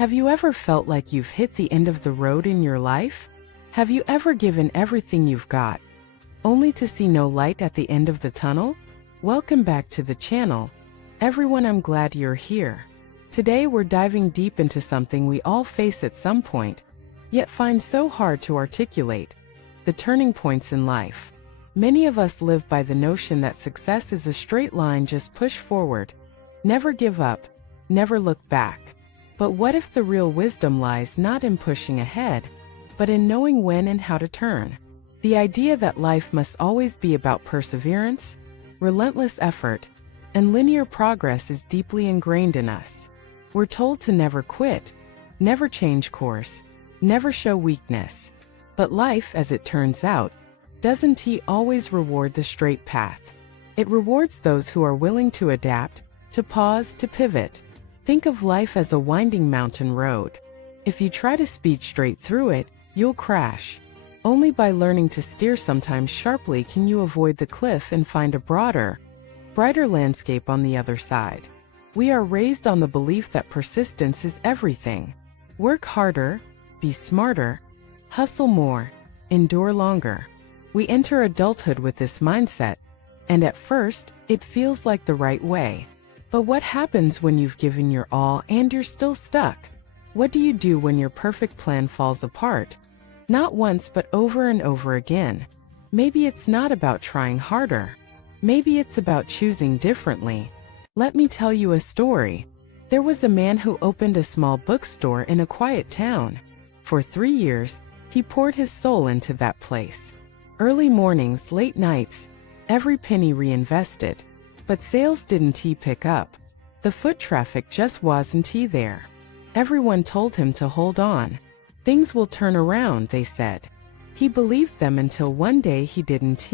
Have you ever felt like you've hit the end of the road in your life? Have you ever given everything you've got, only to see no light at the end of the tunnel? Welcome back to the channel. Everyone, I'm glad you're here. Today we're diving deep into something we all face at some point, yet find so hard to articulate: the turning points in life. Many of us live by the notion that success is a straight line, just push forward, never give up, never look back. But what if the real wisdom lies not in pushing ahead, but in knowing when and how to turn? The idea that life must always be about perseverance, relentless effort, and linear progress is deeply ingrained in us. We're told to never quit, never change course, never show weakness. But life, as it turns out, doesn't always reward the straight path. It rewards those who are willing to adapt, to pause, to pivot. Think of life as a winding mountain road. If you try to speed straight through it, you'll crash. Only by learning to steer sometimes sharply can you avoid the cliff and find a broader, brighter landscape on the other side. We are raised on the belief that persistence is everything. Work harder, be smarter, hustle more, endure longer. We enter adulthood with this mindset, and at first, it feels like the right way. But what happens when you've given your all and you're still stuck? What do you do when your perfect plan falls apart? Not once, but over and over again. Maybe it's not about trying harder. Maybe it's about choosing differently. Let me tell you a story. There was a man who opened a small bookstore in a quiet town. For 3 years, he poured his soul into that place. Early mornings, late nights, every penny reinvested. But sales didn't pick up. The foot traffic just wasn't there. Everyone told him to hold on. Things will turn around, they said. He believed them until one day he didn't.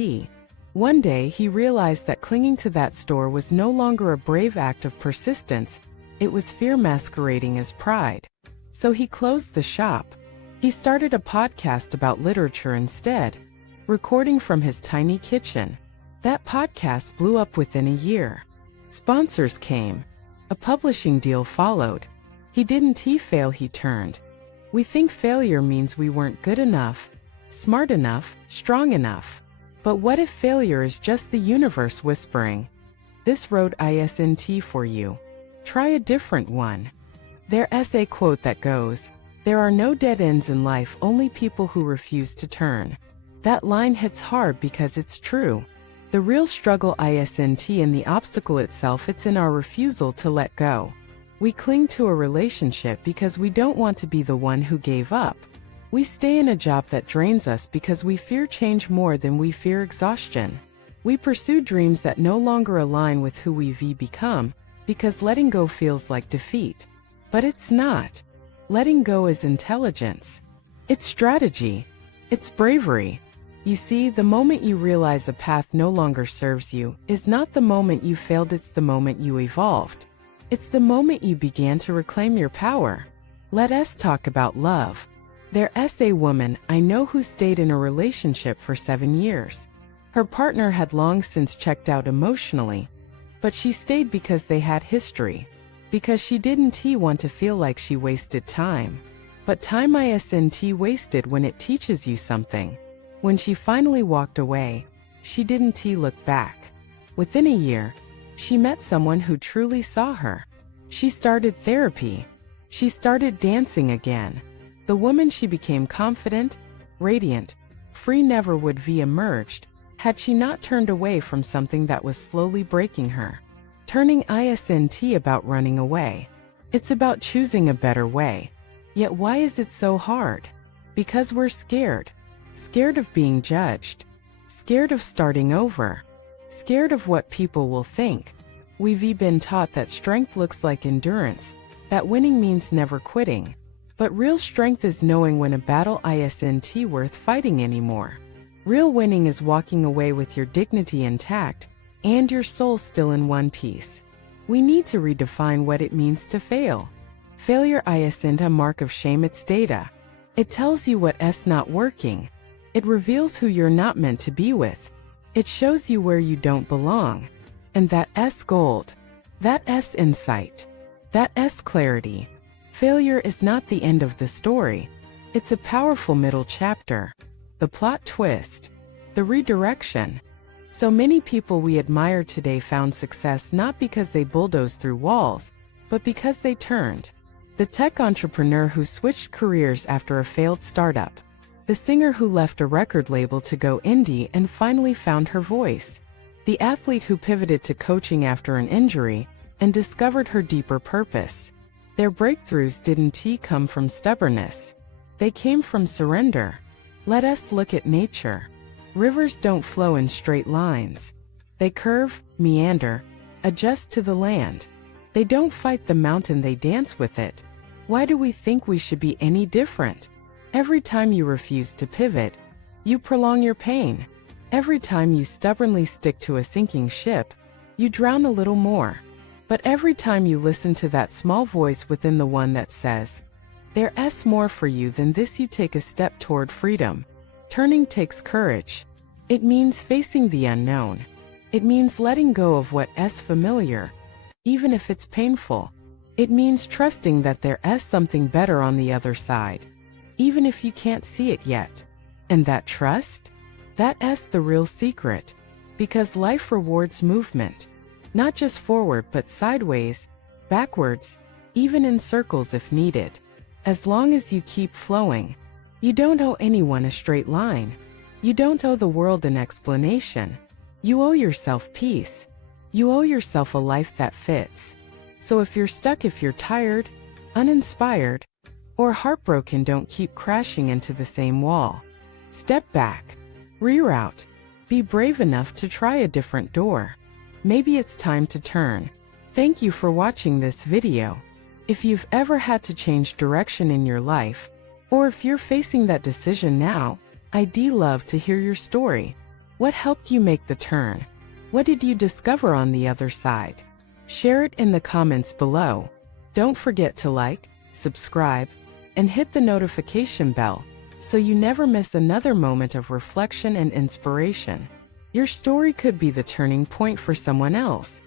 One day he realized that clinging to that store was no longer a brave act of persistence, it was fear masquerading as pride. So he closed the shop. He started a podcast about literature instead, recording from his tiny kitchen. That podcast blew up within a year. Sponsors came. A publishing deal followed. He didn't fail, he turned. We think failure means we weren't good enough, smart enough, strong enough. But what if failure is just the universe whispering, "This road isn't for you. Try a different one"? There's a quote that goes, "There are no dead ends in life, only people who refuse to turn." That line hits hard because it's true. The real struggle isn't in the obstacle itself, it's in our refusal to let go. We cling to a relationship because we don't want to be the one who gave up. We stay in a job that drains us because we fear change more than we fear exhaustion. We pursue dreams that no longer align with who we've become because letting go feels like defeat. But it's not. Letting go is intelligence. It's strategy. It's bravery. You see, the moment you realize a path no longer serves you is not the moment you failed, it's the moment you evolved. It's the moment you began to reclaim your power. Let us talk about love. There's a woman I know who stayed in a relationship for 7 years. Her partner had long since checked out emotionally, but she stayed because they had history, because she didn't want to feel like she wasted time. But time isn't wasted when it teaches you something. When she finally walked away, she didn't look back. Within a year, she met someone who truly saw her. She started therapy. She started dancing again. The woman she became, confident, radiant, free, never would have emerged had she not turned away from something that was slowly breaking her. Turning isn't about running away. It's about choosing a better way. Yet why is it so hard? Because we're scared. Scared of being judged. Scared of starting over. Scared of what people will think. We've been taught that strength looks like endurance, that winning means never quitting. But real strength is knowing when a battle isn't worth fighting anymore. Real winning is walking away with your dignity intact and your soul still in one piece. We need to redefine what it means to fail. Failure isn't a mark of shame, it's data. It tells you what's not working. It reveals who you're not meant to be with. It shows you where you don't belong. And that's gold. That's insight. That's clarity. Failure is not the end of the story. It's a powerful middle chapter. The plot twist. The redirection. So many people we admire today found success not because they bulldozed through walls, but because they turned. The tech entrepreneur who switched careers after a failed startup. The singer who left a record label to go indie and finally found her voice. The athlete who pivoted to coaching after an injury and discovered her deeper purpose. Their breakthroughs didn't come from stubbornness. They came from surrender. Let us look at nature. Rivers don't flow in straight lines. They curve, meander, adjust to the land. They don't fight the mountain, they dance with it. Why do we think we should be any different? Every time you refuse to pivot, you prolong your pain. Every time you stubbornly stick to a sinking ship, you drown a little more. But every time you listen to that small voice within the one that says, "There's more for you than this," you take a step toward freedom. Turning takes courage. It means facing the unknown. It means letting go of what's familiar, even if it's painful. It means trusting that there's something better on the other side, even if you can't see it yet. And that trust? That's the real secret. Because life rewards movement. Not just forward but sideways, backwards, even in circles if needed. As long as you keep flowing. You don't owe anyone a straight line. You don't owe the world an explanation. You owe yourself peace. You owe yourself a life that fits. So if you're stuck, if you're tired, uninspired, or heartbroken, don't keep crashing into the same wall. Step back. Reroute. Be brave enough to try a different door. Maybe it's time to turn. Thank you for watching this video. If you've ever had to change direction in your life, or if you're facing that decision now, I'd love to hear your story. What helped you make the turn? What did you discover on the other side? Share it in the comments below. Don't forget to like, subscribe, and hit the notification bell so you never miss another moment of reflection and inspiration. Your story could be the turning point for someone else.